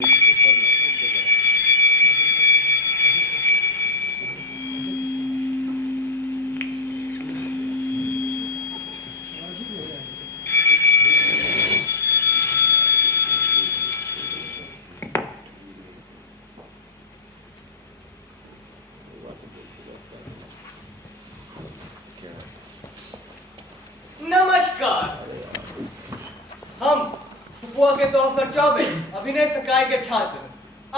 नमस्कार। हम सुपुआ के 2024 अभिनय संकाय के छात्र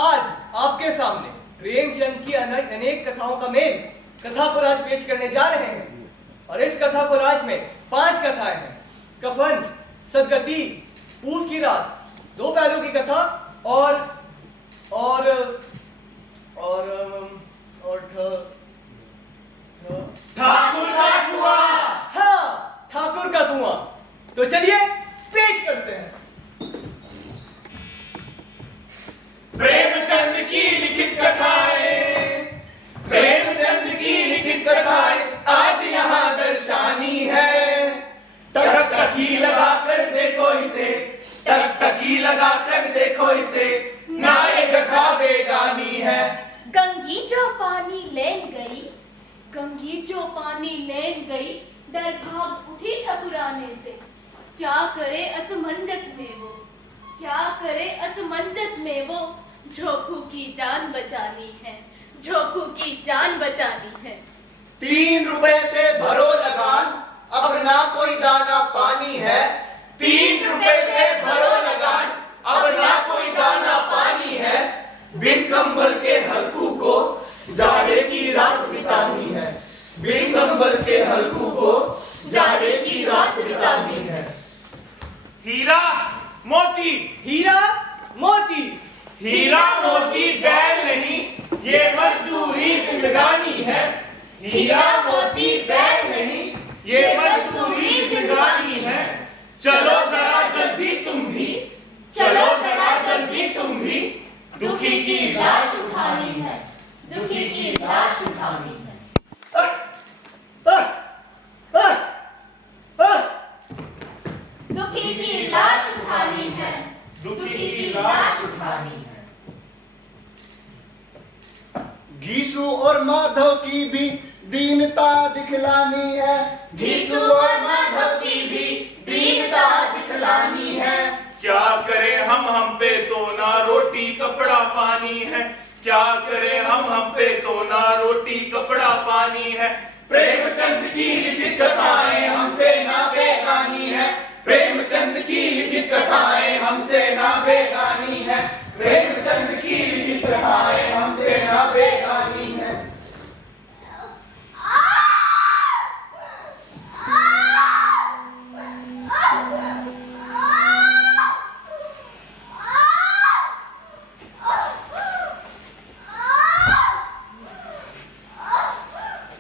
आज आपके सामने प्रेमचंद की अनेक कथाओं का मेल कथा को राज पेश करने जा रहे हैं। और इस कथा को राज में 5 कथाएं हैं। कफन, सदगति, पूस की रात, 2 पहलू की कथा और ठाकुर का कुआं। हाँ, ठाकुर का कुआं। तो चलिए पेश करते हैं। प्रेमचंद की लिखित कथाएं, प्रेमचंद की लिखित कथाएं आज यहाँ दर्शानी है। टक टकी लगा कर देखो इसे, टक टकी लगा कर देखो इसे, ना ये कथा बेगानी है। गंगी जो पानी लेन गई, गंगी जो पानी लेन गई, डर भाग उठी ठकुराने से। क्या करे असमंजस में वो, क्या करे असमंजस में वो, झोंकू की जान बचानी है, झोंकू की जान बचानी है। 3 रुपए से भरो लगान, अब ना कोई दाना पानी है। 3 रुपए से भरो लगान, अब ना कोई दाना पानी है। बिन कंबल के हल्कू को जाड़े की रात बितानी है, बिन कंबल के हल्कू को जाड़े की रात बितानी है। हीरा मोती, हीरा मोती, हीरा मोती बैल नहीं, ये मजदूरी जिंदगानी है। हीरा मोती बैल नहीं, ये मजदूरी जिंदगानी है। चलो जरा जल्दी तुम भी, चलो जरा जल्दी तुम भी, दुखी की लाश उठानी है, दुखी की लाश उठानी है। दुखी की लाश उठानी है, दुखी की लाश उठानी है। घीसू और माधव की भी दीनता दिखलानी है, घीसू और माधव की भी दीनता दिखलानी है। क्या करे हम पे तो ना रोटी कपड़ा पानी है, क्या करे हम पे तो ना रोटी कपड़ा पानी है। प्रेमचंद की लिखित कथाएं हमसे ना बेगानी है, प्रेमचंद की लिखित कथाएं हमसे ना बेगानी है, प्रेमचंद की लिखित कथाएं हमसे ना बेगानी है।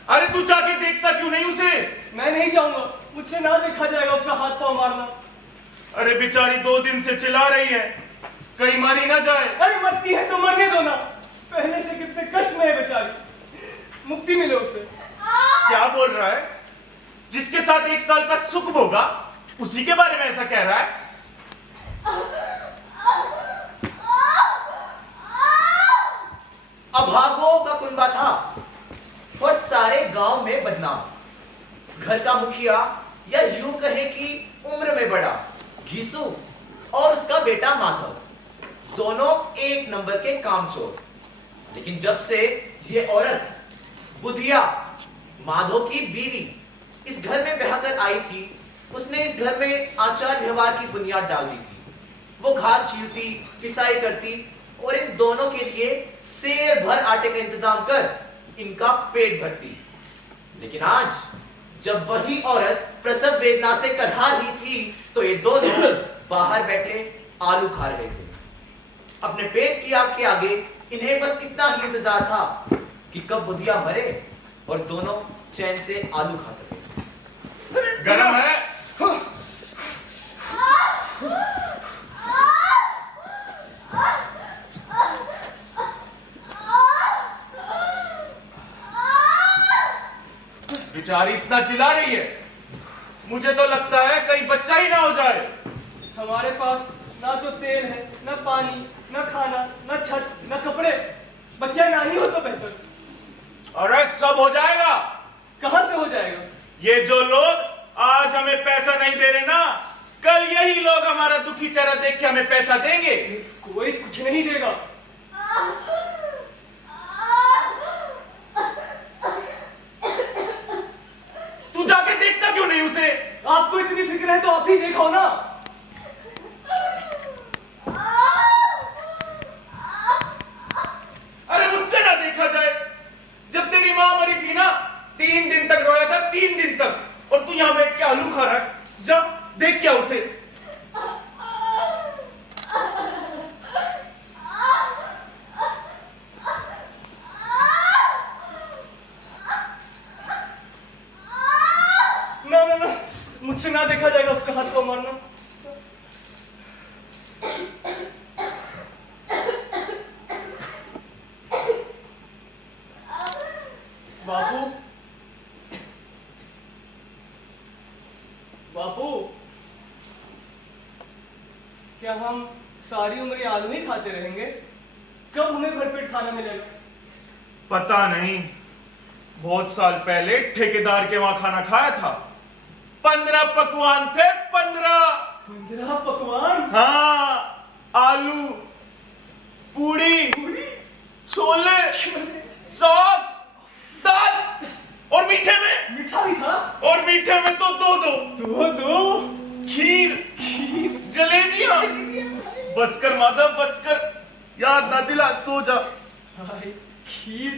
अरे तू जाके देखता क्यों नहीं उसे? मैं नहीं जाऊंगा, मुझसे ना देखा जाएगा उसका हाथ पांव मारना। अरे बेचारी 2 दिन से चिल्ला रही है, कहीं मारी ना जाए। अरे मरती है तो मरने दो ना, पहले से कितने कष्ट में है बेचारी, मुक्ति मिले उसे। क्या बोल रहा है? जिसके साथ 1 साल का सुख होगा उसी के बारे में ऐसा कह रहा है? अभागों का कुनबा था और सारे गांव में बदनाम। घर का मुखिया या यूं कहे कि उम्र में बड़ा घीसू और उसका बेटा माधव, दोनों 1 नंबर के कामचोर। लेकिन जब से ये औरत बुधिया, माधव की बीवी, इस घर में बहकर आई थी, उसने इस घर में आचार व्यवहार की बुनियाद डाल दी थी। वो घास छीलती, पिसाई करती और इन दोनों के लिए सेर भर आटे का इंतजाम कर इनका पेट भरती। लेकिन आज जब वही औरत प्रसव वेदना से करहा रही थी, तो ये दोनों बाहर बैठे आलू खा रहे थे। अपने पेट की आग के आगे इन्हें बस इतना ही इंतजार था कि कब बुधिया मरे और दोनों चैन से आलू खा सके। गरम है? बेचारी इतना चिल्ला रही है, मुझे तो लगता है कहीं बच्चा ही ना हो जाए। हमारे पास ना तो तेल है, ना पानी, न खाना, न छत, न कपड़े, बच्चा ना ही हो तो बेहतर। अरे सब हो जाएगा। कहां से हो जाएगा? ये जो लोग आज हमें पैसा नहीं दे रहे ना, कल यही लोग हमारा दुखी चेहरा देख के हमें पैसा देंगे। कोई कुछ नहीं देगा। तू जाके देखता क्यों नहीं उसे? आपको इतनी फिक्र है तो आप ही देखो ना। अरे मुझसे ना देखा जाए। जब तेरी मां मरी थी ना, 3 दिन तक रोया था, 3 दिन तक, और तू यहां बैठ के आलू खा रहा है। जा देख क्या उसे। ना ना ना, मुझसे ना देखा जाएगा उसका हाथ को मारना। बापू, बापू, क्या हम सारी उम्र ये आलू ही खाते रहेंगे? कब हमें भरपेट खाना मिलेगा? पता नहीं। बहुत साल पहले ठेकेदार के वहां खाना खाया था। 15 पकवान थे, 15। 15 पकवान? हाँ, आलू, पूड़ी, छोले, सॉस, दाल, और मीठे में, मीठा भी था? और मीठे में तो 2 खीर, जलेबियां। बस कर माधव, बस कर। याद ना दिला, सो जा। हाय, खीर,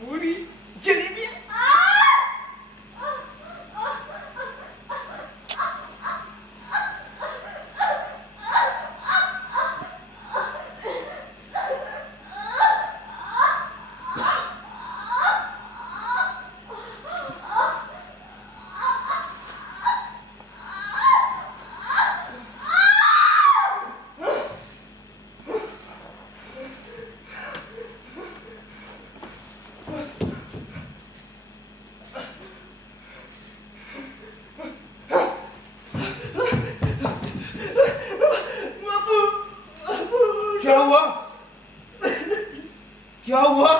पूरी, जलेबियां। क्या हुआ? क्या हुआ?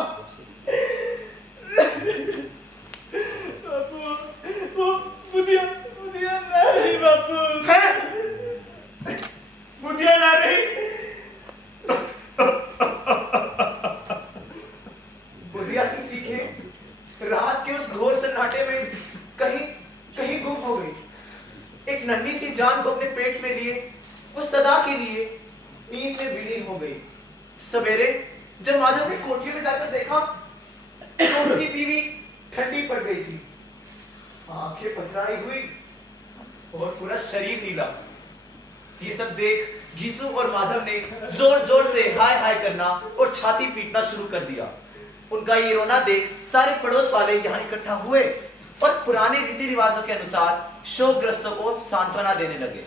बापू, वो बुधिया ना रही बापू। है? बुधिया ना रही? बुधिया की चीखें रात के उस घोर सन्नाटे में कहीं गुम हो गई। एक नन्ही सी जान को अपने पेट में लिए वो सदा के लिए नींद में विलीन हो गई। सवेरे जब माधव ने कोठरी में जाकर देखा तो उसकी बीवी ठंडी पड़ गई थी, आंखें पथराई हुई और पूरा शरीर नीला। ये सब देख घीसू और माधव ने जोर जोर से हाय हाय करना और छाती पीटना शुरू कर दिया। उनका ये रोना देख सारे पड़ोस वाले यहाँ इकट्ठा हुए और पुराने रीति रिवाजों के अनुसार शोकग्रस्तों को सांत्वना देने लगे।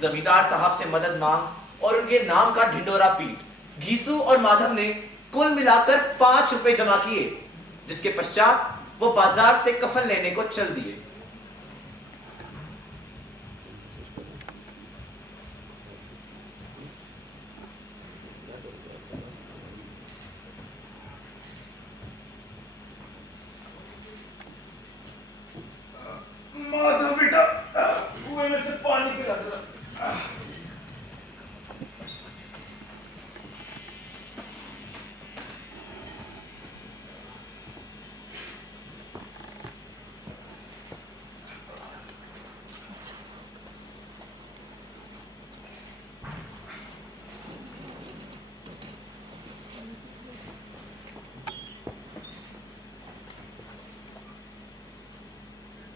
जमींदार साहब से मदद मांग और उनके नाम का ढिंडोरा पीट घीसू और माधव ने कुल मिलाकर 5 रुपए जमा किए, जिसके पश्चात वो बाजार से कफन लेने को चल दिए। माधव बेटा, कुएं में से पानी पिला जरा।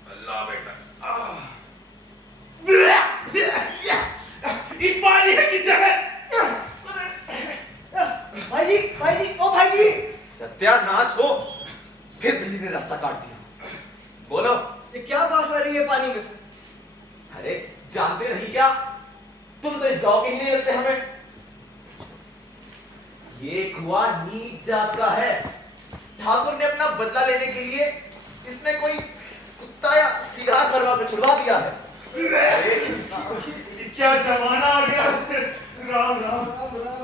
अल्लाह बेटा, ये पानी है कि जहर? भाई जी, ओ भाई जी। सत्यानाश हो, फिर बिल्ली ने रास्ता काट दिया। बोलो, ये क्या बात आ रही है पानी में से? अरे जानते नहीं क्या, तुम तो इस गांव के ही नहीं लगते हमें। ये कुआं नीच जात का है। ठाकुर ने अपना बदला लेने के लिए इसमें कोई कुत्ता या सिगार मरवा पे छुड़वा दिया है। क्या जमाना आ गया। राम राम। राम राम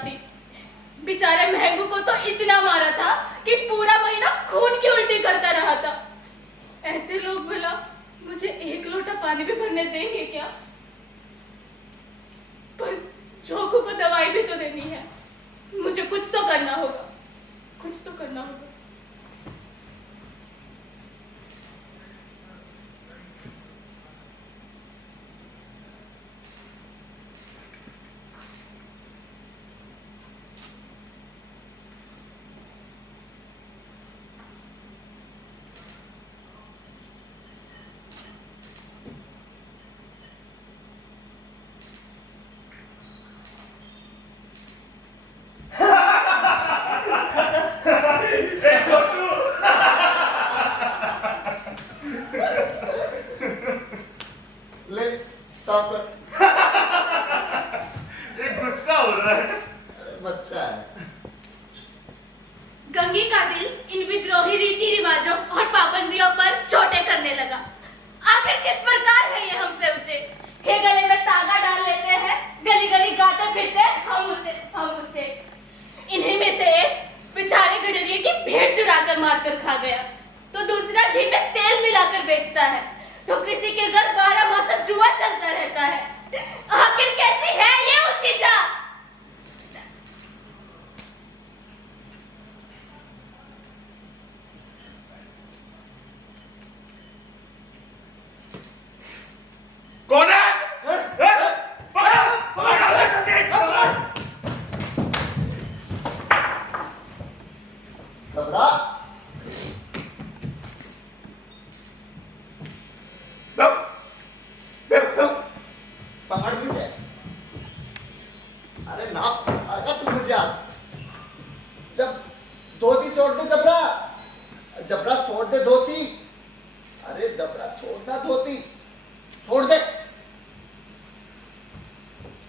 जाती। बेचारे महंगू को तो इतना मारा था कि पूरा महीना खून की उल्टी करता रहा था। ऐसे लोग भला मुझे एक लोटा पानी भी भरने देंगे क्या? पर जोखू को दवाई भी तो देनी है। मुझे कुछ तो करना होगा, कुछ तो करना होगा। ए छोटू, ले साफ कर। ये गुस्सा हो रहा है। अरे बच्चा है। गंगी का दिल इन विद्रोही रीति रिवाजों और पाबंदियों पर चोटें करने लगा। आखिर किस प्रकार है ये हमसे ऊंचे? हे गले में तागा डाल लेते हैं, गली गली गाते फिरते हम ऊंचे, हम ऊंचे। इन्हीं में से एक बेचारे गडरिये की भेड़ चुराकर मारकर खा गया, तो दूसरा घी में तेल मिलाकर बेचता है, तो किसी के घर 12 मास जुआ चलता रहता है। आखिर कैसी है ये ऊंची जात? कौन है? पकड़, पकड़, पकड़। घबरा। पकड़ मुझे। अरे ना पकड़ा तू मुझे आज। जब धोती छोड़ दे जबरा, जबरा छोड़ दे धोती। अरे जबरा छोड़ना धोती, छोड़ दे।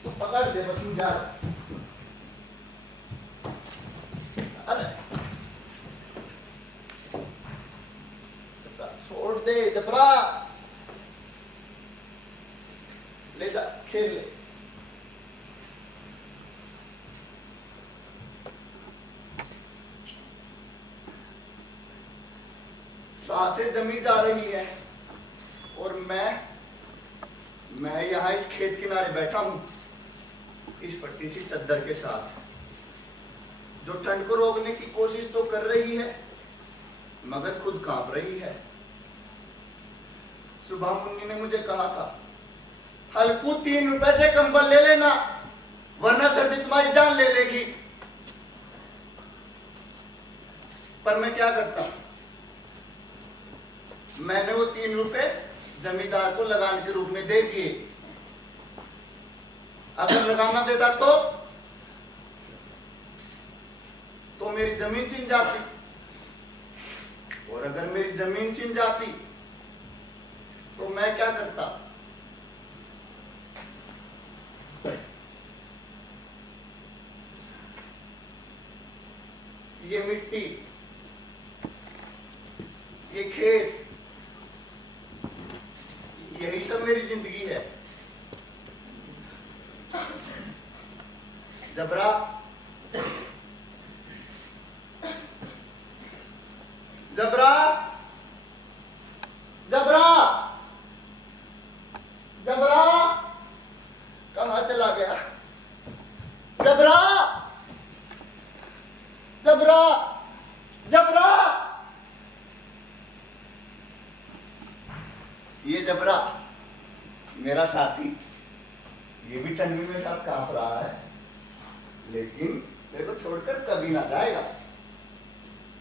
तू पकड़ दे बस मुझे आज। अरे जबरा छोड़ दे जबरा। ले जा खेल ले। सांसें जमी जा रही है और मैं यहाँ इस खेत किनारे बैठा हूं, इस पट्टी सी चद्दर के साथ, जो ठंड को रोकने की कोशिश तो कर रही है मगर खुद कांप रही है। सुबह मुन्नी ने मुझे कहा था, हल्कू 3 रुपए से कंबल ले लेना वरना सर्दी तुम्हारी जान ले लेगी। पर मैं क्या करता, मैंने वो 3 रुपए जमींदार को लगान के रूप में दे दिए। अगर लगाना देता तो मेरी जमीन छीन जाती, और अगर मेरी जमीन छीन जाती तो मैं क्या करता? ये मिट्टी, ये खेत, यही सब मेरी जिंदगी है। जबरा, जबरा, जबरा, जबरा, कहाँ चला गया? जबरा, जबरा, जबरा। ये जबरा मेरा साथी, ये भी ठंडी में साथ कांप रहा है, लेकिन मेरे को छोड़कर कभी ना जाएगा।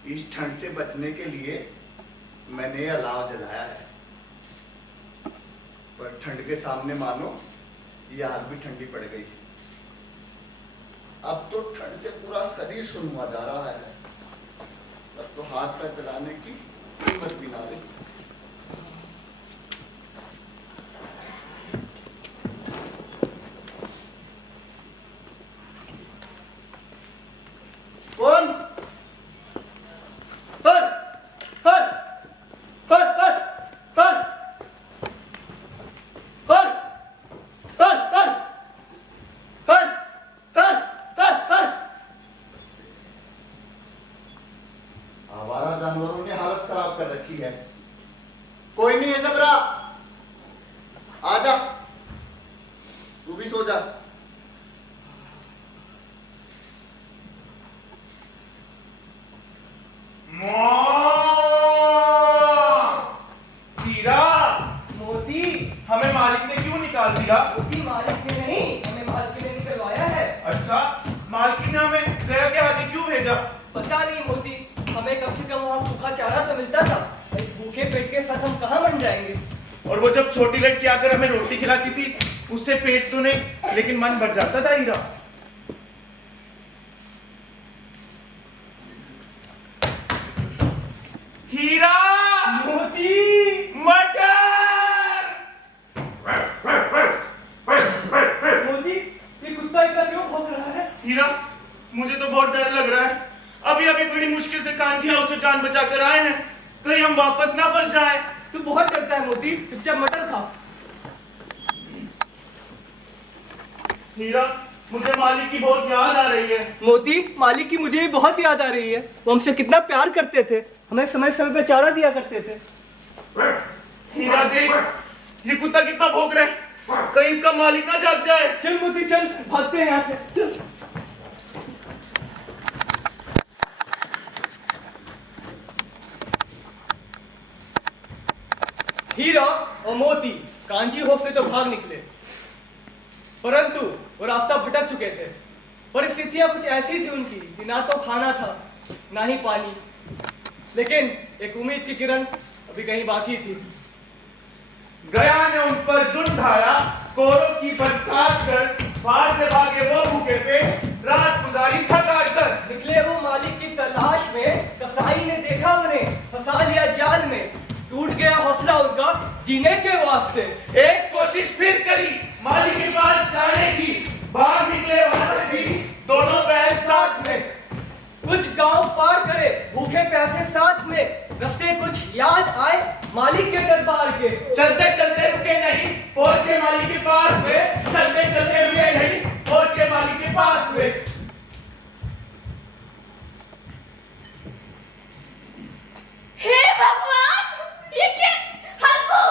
इस ठंड से बचने के लिए मैंने अलाव जलाया है, पर ठंड के सामने मानो ये आग भी ठंडी पड़ गई। अब तो ठंड से पूरा शरीर सुन्ना जा रहा है, अब तो हाथ पैर चलाने की हिम्मत भी ना रही। कौन? हर हर हर हर हर हर हर हर हर हर हर हर गया क्या हाजी, क्यों भेजा? पता नहीं मोती, हमें कम से कम वहाँ सूखा चारा तो मिलता था। इस भूखे पेट के साथ हम कहाँ बन जाएंगे। और वो जब छोटी लड़की आकर हमें रोटी खिलाती थी, उससे पेट तो नहीं लेकिन मन भर जाता था हीरा। हीरा! मोती! मटर! मोती, ये कुत्ता इतना क्यों भौंक रहा है? हीरा, मुझे तो बहुत डर लग रहा है। अभी अभी बड़ी मुश्किल से कांजी हाउस से जान बचा कर आए हैं, कहीं हम वापस ना फंस जाएं। तू बहुत डरता है मोती, चुपचाप मटर खा। हीरा, मुझे मालिक की बहुत याद आ रही है। मोती, मालिक की मुझे भी बहुत याद आ रही है। वो हमसे कितना प्यार करते थे, हमें समय समय पे चारा दिया करते थे। हीरा देख, ये कुत्ता कितना भौंक रहा है, कहीं इसका मालिक ना जाग जाए। चल मोती चल, भागते हैं यहाँ से, चल। हीरा और मोती कांची हाउस से तो भाग निकले, परंतु वो रास्ता भटक चुके थे। परिस्थितियां कुछ ऐसी थी उनकी कि ना तो खाना था ना ही पानी, लेकिन एक उम्मीद की किरण अभी कहीं बाकी थी। गया ने उन पर जुट ढाया, कोरों की बरसात कर, बाहर से भागे वो भूखे पे, रात गुजारी थक हार कर। निकले वो मालिक की तलाश में, कसाई ने देखा उन्हें, फंसा लिया जाल में, टूट गया हौसला उनका जीने के वास्ते। एक कोशिश फिर करी मालिक के पास जाने की, बाहर निकले वहां से भी दोनों बैल साथ में। कुछ गांव पार करे भूखे प्यासे साथ में, रास्ते कुछ याद आए मालिक के दरबार के। चलते चलते रुके नहीं, पहुंच के मालिक के पास हुए। चलते चलते रुके नहीं, पहुंच के मालिक के पास हुए। हे भगवान, ये क्या? हल्कू,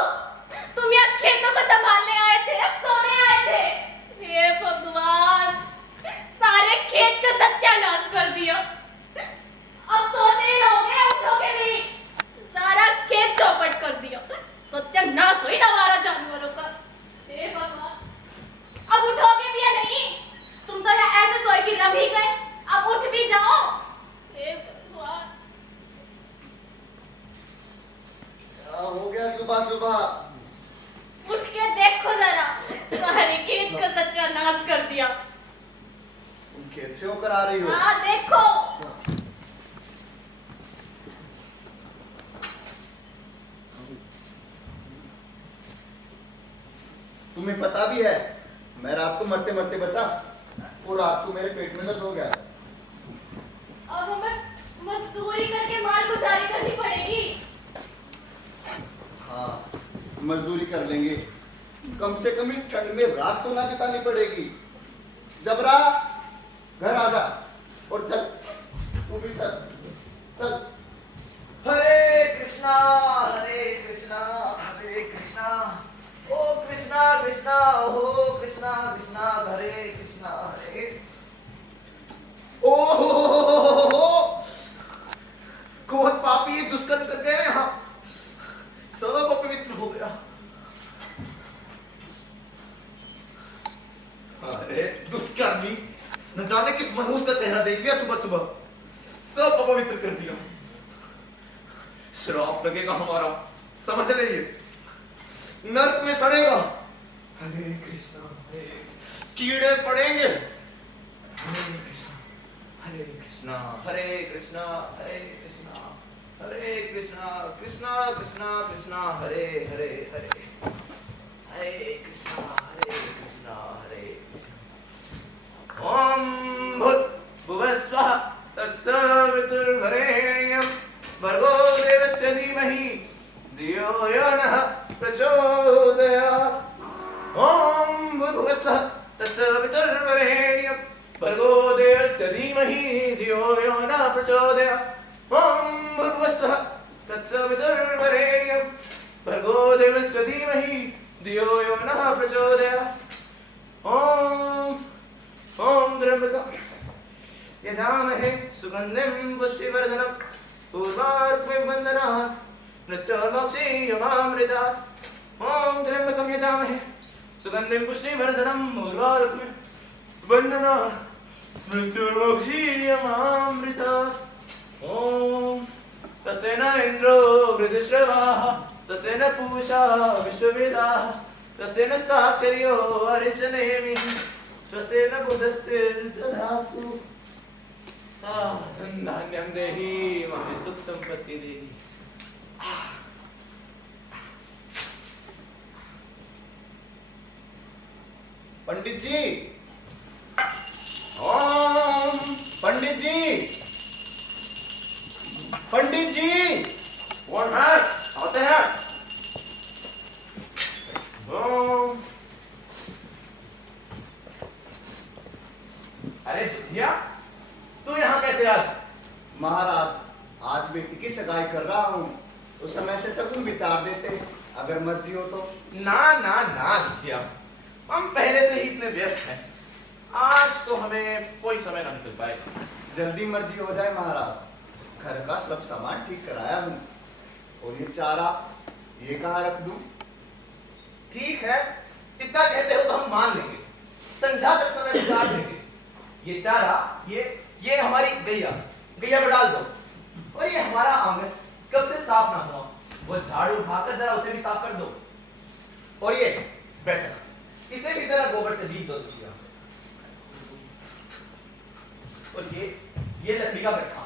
तुम यहाँ खेतों को संभालने आए थे या सोने आए थे? हे भगवान, सारे खेत का सत्यानाश कर दिया। अब सोते ही रहोगे, उठोगे नहीं। सारा खेत चौपट कर दिया, सत्यानाश हुई हमारा जानवरों का। हे भगवान, अब उठोगे भी या नहीं? तुम तो यहाँ ऐसे सोए कि रह भी गए, अब उठ भी जाओ। हे भगवान, हो गया सुबह सुबह? उठ के देखो जरा, सारे खेत का सत्यानाश कर दिया। तुम खेत से होकर आ रही हो? हाँ देखो। तुम्हें पता भी है मैं रात को मरते मरते बचा, वो रात को मेरे पेट में दर्द हो गया। अब हमें मजदूरी करके माल गुजारी करनी पड़ेगी। हाँ, मजदूरी कर लेंगे, कम से कम इस ठंड में रात तो ना बितानी पड़ेगी। जबरा, घर आ जा और चल, तू भी चल चल। हरे कृष्णा हरे कृष्णा हरे कृष्णा, ओ कृष्णा कृष्णा ओ कृष्णा कृष्णा हरे कृष्णा हरे। ओ हो, कौन पापी दुष्कर्म कर गए यहाँ, सब अपवित्र हो गया। अरे दुष्कर्मी, न जाने किस मनहूस का चेहरा देख लिया सुबह सुबह, सब अपवित्र कर दिया। श्राप लगेगा हमारा, समझ रही है, नरक में सड़ेगा। हरे कृष्णा हरे, कीड़े पड़ेंगे। हरे कृष्णा हरे कृष्णा हरे कृष्णा हरे कृष्णा हरे कृष्णा कृष्णा कृष्णा कृष्णा हरे हरे हरे, हरे कृष्णा हरे कृष्णा। ओम भूर्भुवस्वः तत्सवितुर्वरेण्यं भर्गो देवस्य धीमहि धियो यो नः प्रचोदयात्। ओम भूर्भुवस्वः तत्सवितुर्वरेण्यं भर्गो देवस्य धीमहि धियो यो नः प्रचोदयात्। ओम भूर्भुवस्वः तत्सवितुर्वरेण्यं भर्गो देवस्य धीमहि धियो यो नः प्रचोदयात्। ओम त्र्यंबकं यजामहे सुगंधिं पुष्टिवर्धनं पूर्वार्कं वन्दनात् मृत्युर्मोक्षीयमामृतात्। ओम त्र्यंबकं यजामहे सुगंधिं पुष्टिवर्धनं पूर्वार्कं वन्दनात् मृत्युर्मुक्षीयमामृत ओम स्वस्ति न इंद्रो वृद्धश्रवाः स्वस्ति न पूषा विश्ववेदाः स्वस्ति नस्ताक्षर्यो अरिष्टनेमिः स्वस्ति न बुधस्तिर्दधातु धन धान्यं देहि मम सुख संपत्ति देहि। पंडित जी, ओम पंडित जी, पंडित जी। कौन है? आते हैं। ओम। अरे भैया, तू यहाँ कैसे आज? महाराज, आज बेटी की सगाई कर रहा हूँ, तो समय से शगुन विचार देते, अगर मर्जी हो तो। ना ना ना भैया, हम पहले से ही इतने व्यस्त हैं, आज तो हमें कोई समय ना निकल पाएगा। जल्दी मर्जी हो जाए महाराज, घर का सब सामान ठीक कराया हूँ, और ये चारा ये कहाँ रख दूं? ठीक है, इतना कहते हो तो हम मान लेंगे, संध्या तक समय विचार देंगे। ये चारा, ये हमारी गैया में डाल दो, और ये हमारा आंगन कब से साफ ना हुआ, वो झाड़ू उठाकर जरा उसे भी साफ कर दो। और ये बैठक, इसे भी जरा गोबर से लीप दो भैया। और ये लकड़ी का बैठा,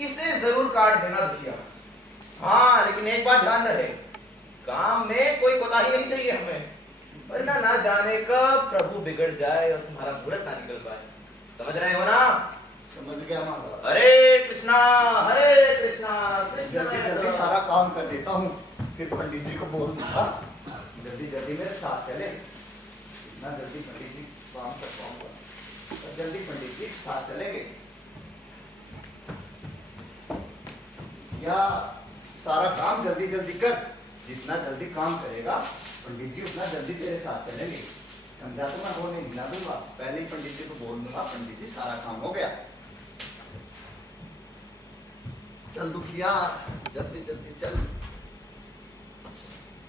इसे जरूर काट देना दुखिया। हाँ, लेकिन एक बात ध्यान रहे, काम में कोई कोताही नहीं चाहिए हमें, वरना ना जाने कब प्रभु बिगड़ जाए और तुम्हारा मुहूर्त ना निकल पाए। समझ रहे हो ना? समझ गया महाराज। हरे कृष्णा कृष्णा जल्दी जल्दी सारा काम कर देता हूँ, फिर पंडित जी को बोल दूंगा जल्दी जल्दी मेरे साथ चले। इतना जल्दी पंडित जी काम कर पाऊंगा, और जल्दी पंडित जी साथ चलेंगे। या सारा काम जल्दी जल्दी कर, जितना जल्दी काम करेगा पंडित जी उतना जल्दी तेरे साथ चलेंगे। समझा तो मैं होने नहीं ना दूंगा, पहले ही पंडित जी को बोल दूंगा, पंडित जी सारा काम हो गया। चल दुखिया, जल्दी जल्दी चल,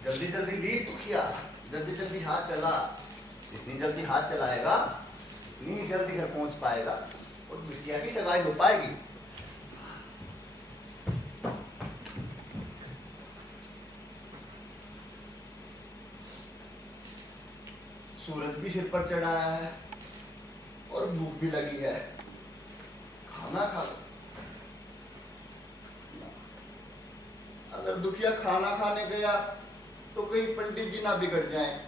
जल्दी जल्दी लीप दुखिया, जल्दी जल्दी हाथ चला। जितनी जल्दी हाथ चलाएगा उतनी जल्दी घर पहुंच पाएगा और बिटिया की सगाई हो पाएगी। सूरज भी सिर पर चढ़ा है और भूख भी लगी है, खाना खा लो। अगर दुखिया खाना खाने गया तो कहीं पंडित जी ना बिगड़ जाएं।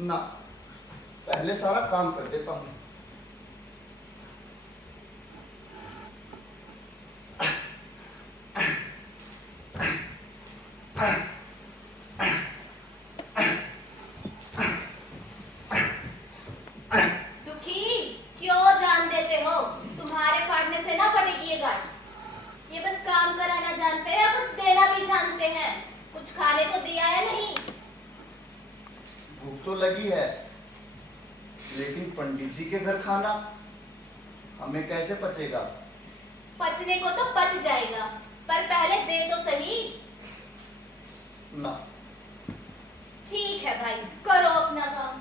ना, पहले सारा काम कर देता हूं। दुखी, क्यों जान देते हो? तुम्हारे फाड़ने से ना फटेगी ये गांठ। ये बस काम कराना जानते हैं, कुछ देना भी जानते हैं। कुछ खाने को दिया या नहीं? भूख तो लगी है, लेकिन पंडित जी के घर खाना हमें कैसे पचेगा? पचने को तो पच जाएगा, पर पहले दे तो सही। ना। ठीक है भाई, करो अपना काम।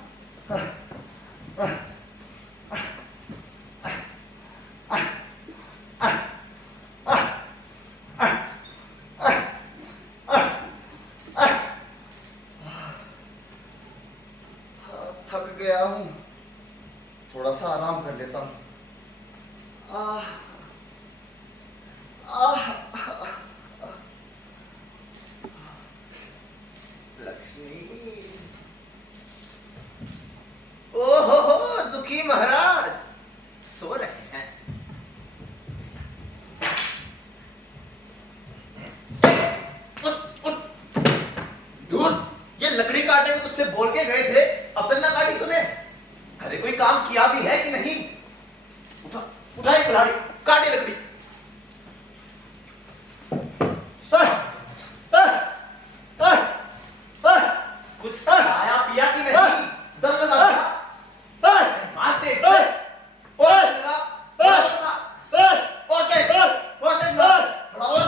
थक गया हूं, थोड़ा सा आराम कर लेता हूं। लक्ष्मी, ओहो दुखी महाराज सो रहे हैं। दूर, ये लकड़ी काटने को तुझसे बोल के गए थे, अब तक ना काटी तूने? अरे कोई काम किया भी है कि नहीं? उठा उठा ये कुल्हाड़ी, काटे लकड़ी। कुछ खाया पिया कि नहीं? दम लगा मारते एक से। और लगा, और कैसे? और कैसे? थोड़ा और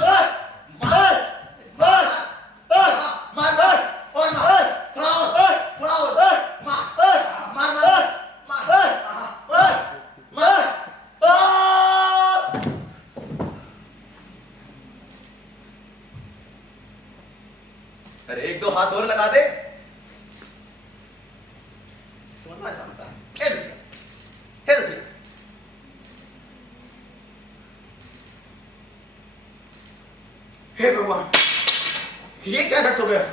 मार, मार, मार, और मार, थोड़ा और, मार, मार, मार, मार, मार, एक दो हाथ और लगा दे। सोना जानता है। हे दुखिया, हे दुखिया। हे भगवान, ये क्या दर्द हो गया?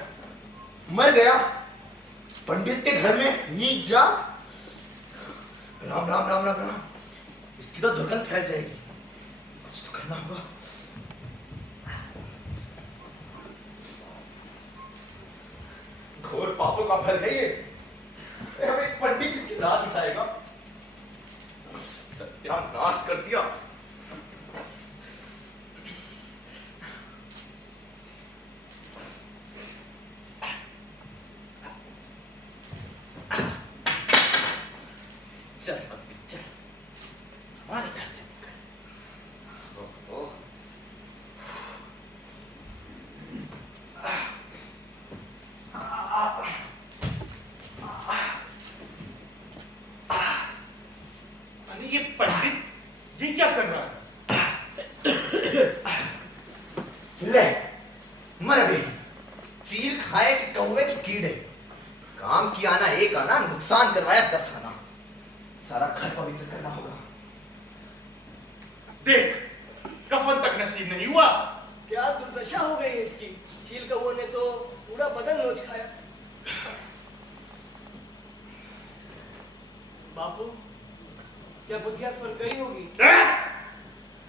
मर गया पंडित के घर में नीच जात। राम राम राम राम राम, इसकी तो दुर्गंध फैल जाएगी, कुछ तो करना होगा। घोर पापों का फल है ये। अब एक पंडित इसकी लाश उठाएगा। सत्यानाश कर दिया। चल कपिल चल, हमारे घर से निकल। ओह, अरे ये पंडित ये क्या कर रहा है? ले मर गई। चील खाए कि कौवे की कीड़े। काम किया ना एक आना, नुकसान करवाया 10 आना। सारा घर पवित्र करना होगा। देख, कफन तक नसीब नहीं हुआ। क्या दुर्दशा हो गई है इसकी। चील कौवे ने तो पूरा बदन नोच खाया। बापू, क्या बुधिया स्वर्ग गई होगी?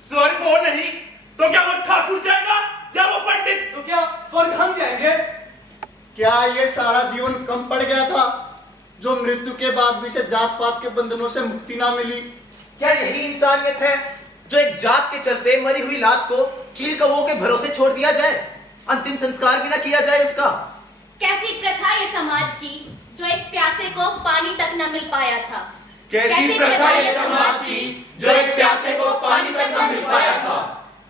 स्वर्ग वो नहीं तो क्या वो ठाकुर जाएगा या वो पंडित? तो क्या स्वर्ग हम जाएंगे? क्या ये सारा जीवन कम पड़ गया था, जो मृत्यु के बाद भी से जात पात के बंधनों से मुक्ति ना मिली? क्या यही इंसानियत है, जो एक जात के चलते मरी हुई लाश को चील कौवों के भरोसे छोड़ दिया जाए, अंतिम संस्कार भी ना किया जाए उसका? कैसी प्रथा ये समाज की, जो एक प्यासे को पानी तक न मिल पाया था। कैसी प्रथा ये समाज की, जो एक प्यासे को पानी तक न मिल पाया था।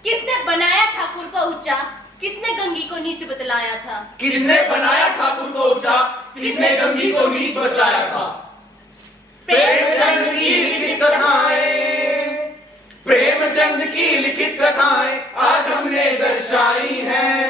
किसने बनाया ठाकुर को ऊंचा, किसने गंगी को नीच बतलाया था। किसने बनाया ठाकुर को ऊंचा, किसने गंगी को नीच बतलाया था। प्रेमचंद की लिखित कथाएं, प्रेमचंद की लिखित कथाएं आज हमने दर्शाई हैं।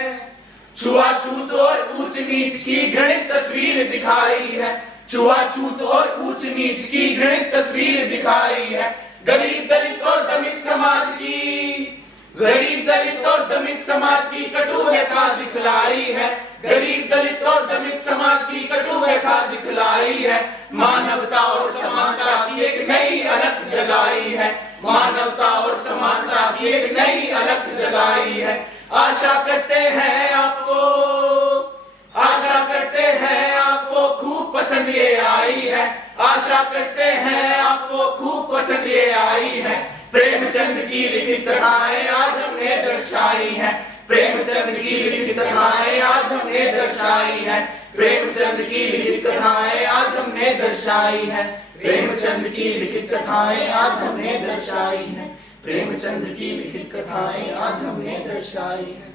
छुआछूत और ऊंच नीच की घृणित तस्वीर दिखाई है। छुआछूत और ऊंच नीच की घृणित तस्वीर दिखाई है। गरीब दलित और दमित समाज की, गरीब दलित और दमित समाज की कटु व्यथा दिखलाई है। गरीब दलित और दमित समाज की कटु व्यथा दिखलाई है। मानवता और समानता की एक नई अलख जगाई है। मानवता और समानता की एक नई अलख जगाई है। आशा करते हैं आपको, आशा करते हैं आपको खूब पसंद ये आई है। आशा करते हैं आपको खूब पसंद ये आई है। प्रेमचंद की लिखित कथाएं आज हमने दर्शाई है। प्रेमचंद की लिखित कथाएं आज हमने दर्शाई है। प्रेमचंद की लिखित कथाएं आज हमने दर्शाई है। प्रेमचंद की लिखित कथाएं आज हमने दर्शाई है। प्रेमचंद की लिखित कथाएं आज हमने दर्शाई है।